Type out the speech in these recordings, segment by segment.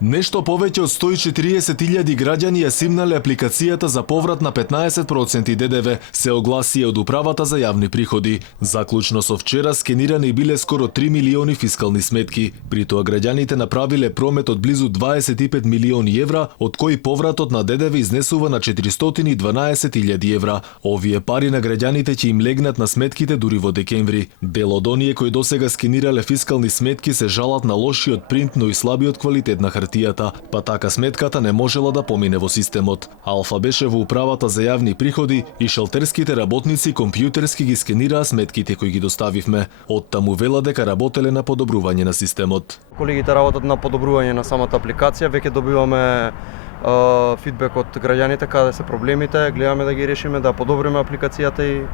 Нешто повеќе од 140.000 граѓани ја симнале апликацијата за поврат на 15% ДДВ, се огласија од Управата за јавни приходи. Заклучно со вчера скенирани биле скоро 3 милиони фискални сметки. При тоа граѓаните направиле промет од близу 25 милиони евра, од кои повратот на ДДВ изнесува на 412.000 евра. Овие пари на граѓаните ќе им легнат на сметките дури во декември. Дел од оние кои досега скенирале фискални сметки се жалат на лошиот принт, но и слабиот квалитет на хартијата, па така сметката не можела да помине во системот. Алфа беше во Управата за јавни приходи и шелтерските работници компјутерски ги скенираа сметките кои ги доставивме. Оттаму вела дека работеле на подобрување на системот. Колегите работат на подобрување на самата апликација, веќе добиваме фидбек од граѓаните каде се проблемите, гледаме да ги решиме, да подобриме апликацијата и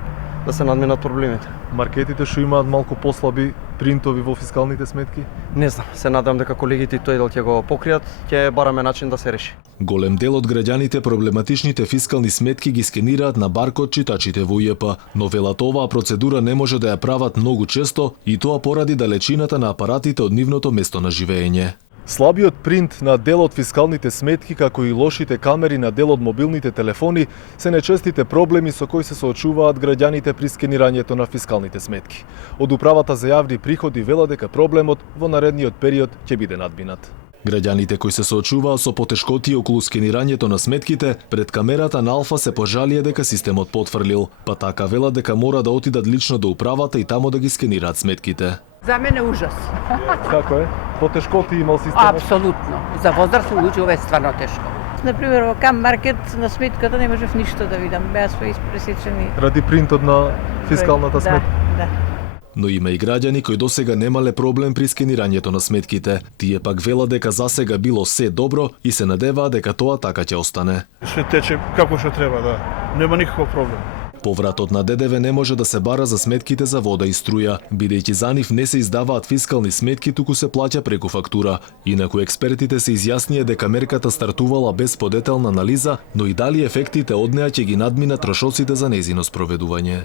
да се надминат проблемите. Маркетите што имаат малку послаби принтови во фискалните сметки? Не знам, се надам дека колегите и тој дел ќе го покријат, ќе бараме начин да се реши. Голем дел од граѓаните проблематичните фискални сметки ги скенираат на баркод читачите во УЈП, но велат оваа процедура не може да ја прават многу често и тоа поради далечината на апаратите од нивното место на живење. Слабиот принт на дел од фискалните сметки, како и лошите камери на дел од мобилните телефони, се нечестите проблеми со кои се соочуваат граѓаните при скенирањето на фискалните сметки. Од Управата за јавни приходи вела дека проблемот во наредниот период ќе биде надминат. Граѓаните кои се соочуваат со потешкотии околу скенирањето на сметките, пред камерата на Алфа се пожалија дека системот потврлил, па така вела дека мора да отидат лично до управата и тамо да ги скенираат сметките. За мене ужас. Како е? Потешкоти имал системот? Апсолутно. За возрастни луѓе ова е стварно тешко. Например, во Кам Маркет на сметката не можев ништо да видам, беа свои испресечени. Ради принтот на фискалната сметка? Да. Но има и граѓани кои досега немале проблем при скенирањето на сметките. Тие пак вела дека засега било се добро и се надеваа дека тоа така ќе остане. Се тече како што треба, да. Нема никаков проблем. Повратот на ДДВ не може да се бара за сметките за вода и струја, бидејќи за нив не се издаваат фискални сметки, туку се плаќа преку фактура. Инаку експертите се изјаснија дека мерката стартувала без подетелна анализа, но и дали ефектите од неа ќе ги надминат трошоците за нејзино спроведување.